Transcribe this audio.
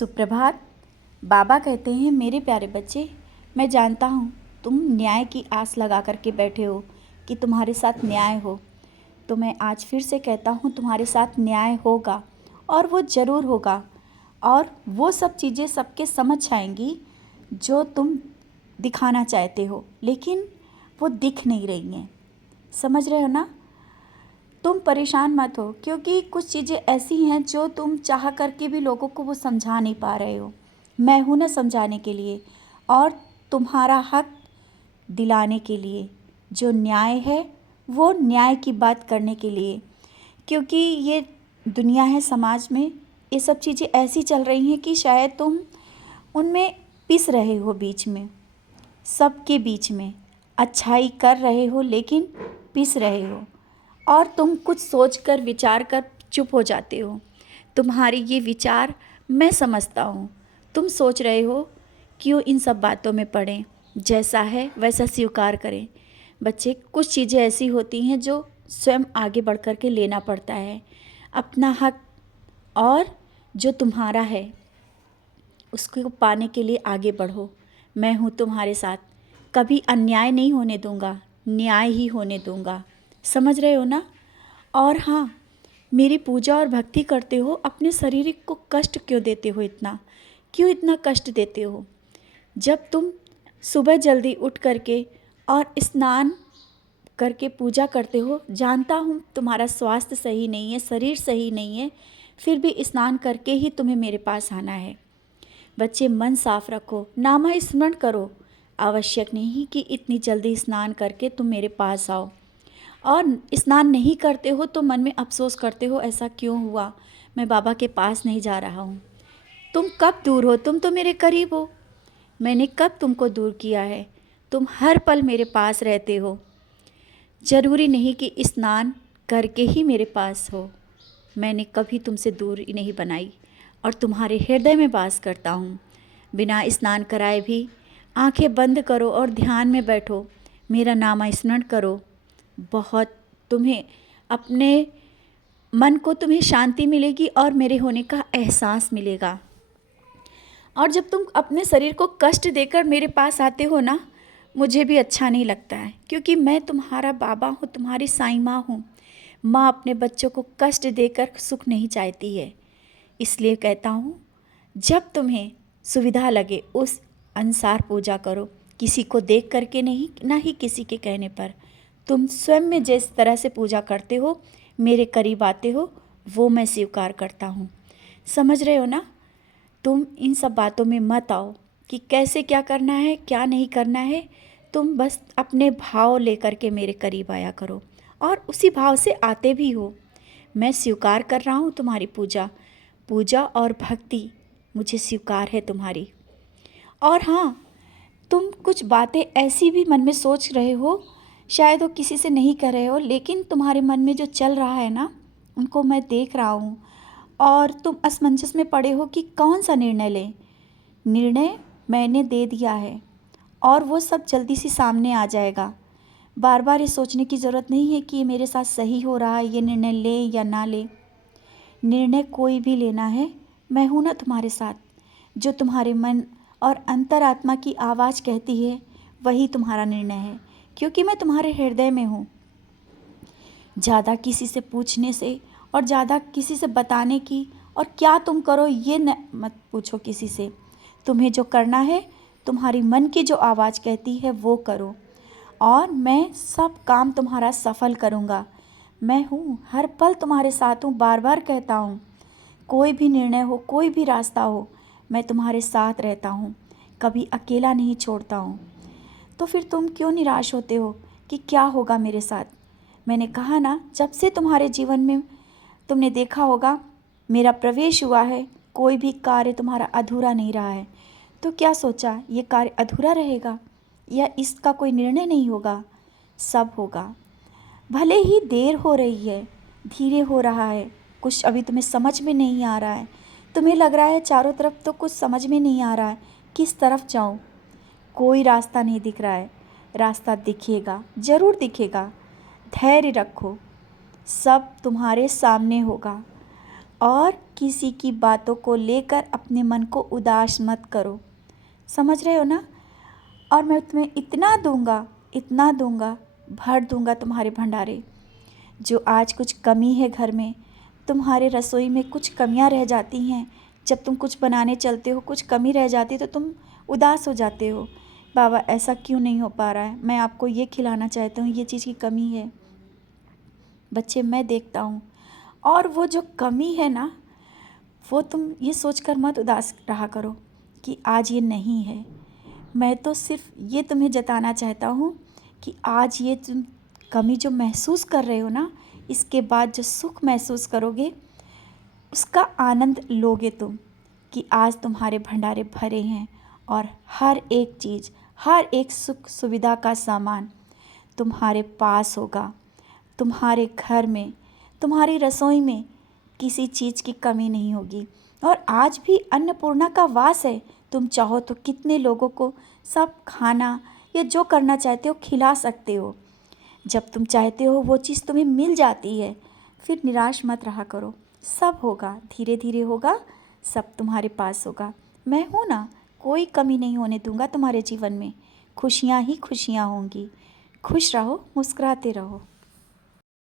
सुप्रभात। बाबा कहते हैं, मेरे प्यारे बच्चे, मैं जानता हूँ तुम न्याय की आस लगा करके बैठे हो कि तुम्हारे साथ न्याय हो। तो मैं आज फिर से कहता हूँ, तुम्हारे साथ न्याय होगा और वो ज़रूर होगा। और वो सब चीज़ें सबके समझ आएंगी जो तुम दिखाना चाहते हो, लेकिन वो दिख नहीं रही हैं। समझ रहे हो ना? तुम परेशान मत हो, क्योंकि कुछ चीज़ें ऐसी हैं जो तुम चाह करके भी लोगों को वो समझा नहीं पा रहे हो। मैं हूँ ना समझाने के लिए और तुम्हारा हक दिलाने के लिए। जो न्याय है वो न्याय की बात करने के लिए, क्योंकि ये दुनिया है, समाज में ये सब चीज़ें ऐसी चल रही हैं कि शायद तुम उनमें पिस रहे हो, बीच में, सबके बीच में अच्छाई कर रहे हो लेकिन पिस रहे हो। और तुम कुछ सोचकर विचार कर चुप हो जाते हो। तुम्हारे ये विचार मैं समझता हूँ। तुम सोच रहे हो क्यों इन सब बातों में पड़ें, जैसा है वैसा स्वीकार करें। बच्चे, कुछ चीज़ें ऐसी होती हैं जो स्वयं आगे बढ़ कर के लेना पड़ता है। अपना हक और जो तुम्हारा है उसको पाने के लिए आगे बढ़ो। मैं हूँ तुम्हारे साथ, कभी अन्याय नहीं होने दूँगा, न्याय ही होने दूँगा। समझ रहे हो ना? और हाँ, मेरी पूजा और भक्ति करते हो, अपने शरीर को कष्ट क्यों देते हो? क्यों इतना कष्ट देते हो? जब तुम सुबह जल्दी उठ करके और स्नान करके पूजा करते हो, जानता हूँ तुम्हारा स्वास्थ्य सही नहीं है, शरीर सही नहीं है, फिर भी स्नान करके ही तुम्हें मेरे पास आना है। बच्चे, मन साफ रखो, नाम स्मरण करो। आवश्यक नहीं कि इतनी जल्दी स्नान करके तुम मेरे पास आओ। और स्नान नहीं करते हो तो मन में अफसोस करते हो, ऐसा क्यों हुआ, मैं बाबा के पास नहीं जा रहा हूँ। तुम कब दूर हो? तुम तो मेरे करीब हो। मैंने कब तुमको दूर किया है? तुम हर पल मेरे पास रहते हो। ज़रूरी नहीं कि स्नान करके ही मेरे पास हो। मैंने कभी तुमसे दूरी नहीं बनाई और तुम्हारे हृदय में वास करता हूँ। बिना स्नान कराए भी आंखें बंद करो और ध्यान में बैठो, मेरा नाम स्मरण करो। बहुत तुम्हें अपने मन को तुम्हें शांति मिलेगी और मेरे होने का एहसास मिलेगा। और जब तुम अपने शरीर को कष्ट देकर मेरे पास आते हो ना, मुझे भी अच्छा नहीं लगता है, क्योंकि मैं तुम्हारा बाबा हूँ, तुम्हारी साईं माँ हूँ। माँ अपने बच्चों को कष्ट देकर सुख नहीं चाहती है। इसलिए कहता हूँ, जब तुम्हें सुविधा लगे उस अनुसार पूजा करो, किसी को देख करके नहीं, ना ही किसी के कहने पर। तुम स्वयं में जिस तरह से पूजा करते हो, मेरे करीब आते हो, वो मैं स्वीकार करता हूँ। समझ रहे हो ना? तुम इन सब बातों में मत आओ कि कैसे क्या करना है, क्या नहीं करना है। तुम बस अपने भाव लेकर के मेरे करीब आया करो, और उसी भाव से आते भी हो। मैं स्वीकार कर रहा हूँ तुम्हारी पूजा और भक्ति मुझे स्वीकार है तुम्हारी। और हाँ, तुम कुछ बातें ऐसी भी मन में सोच रहे हो, शायद वो किसी से नहीं कर रहे हो, लेकिन तुम्हारे मन में जो चल रहा है ना, उनको मैं देख रहा हूँ। और तुम असमंजस में पड़े हो कि कौन सा निर्णय लें। निर्णय मैंने दे दिया है और वो सब जल्दी से सामने आ जाएगा। बार बार ये सोचने की ज़रूरत नहीं है कि ये मेरे साथ सही हो रहा है, ये निर्णय ले या ना ले। निर्णय कोई भी लेना है, मैं हूँ ना तुम्हारे साथ। जो तुम्हारे मन और अंतरात्मा की आवाज़ कहती है, वही तुम्हारा निर्णय है, क्योंकि मैं तुम्हारे हृदय में हूँ। ज़्यादा किसी से पूछने से और ज़्यादा किसी से बताने की और क्या तुम करो ये न मत पूछो किसी से। तुम्हें जो करना है, तुम्हारी मन की जो आवाज़ कहती है वो करो, और मैं सब काम तुम्हारा सफल करूँगा। मैं हूँ, हर पल तुम्हारे साथ हूँ। बार बार कहता हूँ, कोई भी निर्णय हो, कोई भी रास्ता हो, मैं तुम्हारे साथ रहता हूँ, कभी अकेला नहीं छोड़ता हूँ। तो फिर तुम क्यों निराश होते हो कि क्या होगा मेरे साथ? मैंने कहा ना, जब से तुम्हारे जीवन में तुमने देखा होगा मेरा प्रवेश हुआ है, कोई भी कार्य तुम्हारा अधूरा नहीं रहा है। तो क्या सोचा ये कार्य अधूरा रहेगा या इसका कोई निर्णय नहीं होगा? सब होगा। भले ही देर हो रही है, धीरे हो रहा है, कुछ अभी तुम्हें समझ में नहीं आ रहा है। तुम्हें लग रहा है चारों तरफ तो कुछ समझ में नहीं आ रहा है, किस तरफ जाऊँ, कोई रास्ता नहीं दिख रहा है। रास्ता दिखेगा, ज़रूर दिखेगा। धैर्य रखो, सब तुम्हारे सामने होगा। और किसी की बातों को लेकर अपने मन को उदास मत करो। समझ रहे हो ना? और मैं तुम्हें इतना दूंगा, भर दूंगा तुम्हारे भंडारे। जो आज कुछ कमी है घर में, तुम्हारे रसोई में कुछ कमियां रह जाती हैं, जब तुम कुछ बनाने चलते हो कुछ कमी रह जाती है तो तुम उदास हो जाते हो। बाबा ऐसा क्यों नहीं हो पा रहा है, मैं आपको ये खिलाना चाहता हूँ, ये चीज़ की कमी है। बच्चे मैं देखता हूँ, और वो जो कमी है ना, वो तुम ये सोचकर मत उदास रहा करो कि आज ये नहीं है। मैं तो सिर्फ ये तुम्हें जताना चाहता हूँ कि आज ये तुम कमी जो महसूस कर रहे हो ना, इसके बाद जो सुख महसूस करोगे उसका आनंद लोगे तुम, कि आज तुम्हारे भंडारे भरे हैं और हर एक चीज़, हर एक सुख सुविधा का सामान तुम्हारे पास होगा। तुम्हारे घर में, तुम्हारी रसोई में किसी चीज़ की कमी नहीं होगी। और आज भी अन्नपूर्णा का वास है, तुम चाहो तो कितने लोगों को सब खाना या जो करना चाहते हो खिला सकते हो। जब तुम चाहते हो वो चीज़ तुम्हें मिल जाती है, फिर निराश मत रहा करो। सब होगा, धीरे धीरे होगा, सब तुम्हारे पास होगा। मैं हूँ ना, कोई कमी नहीं होने दूंगा तुम्हारे जीवन में। खुशियाँ ही खुशियाँ होंगी। खुश रहो, मुस्कुराते रहो।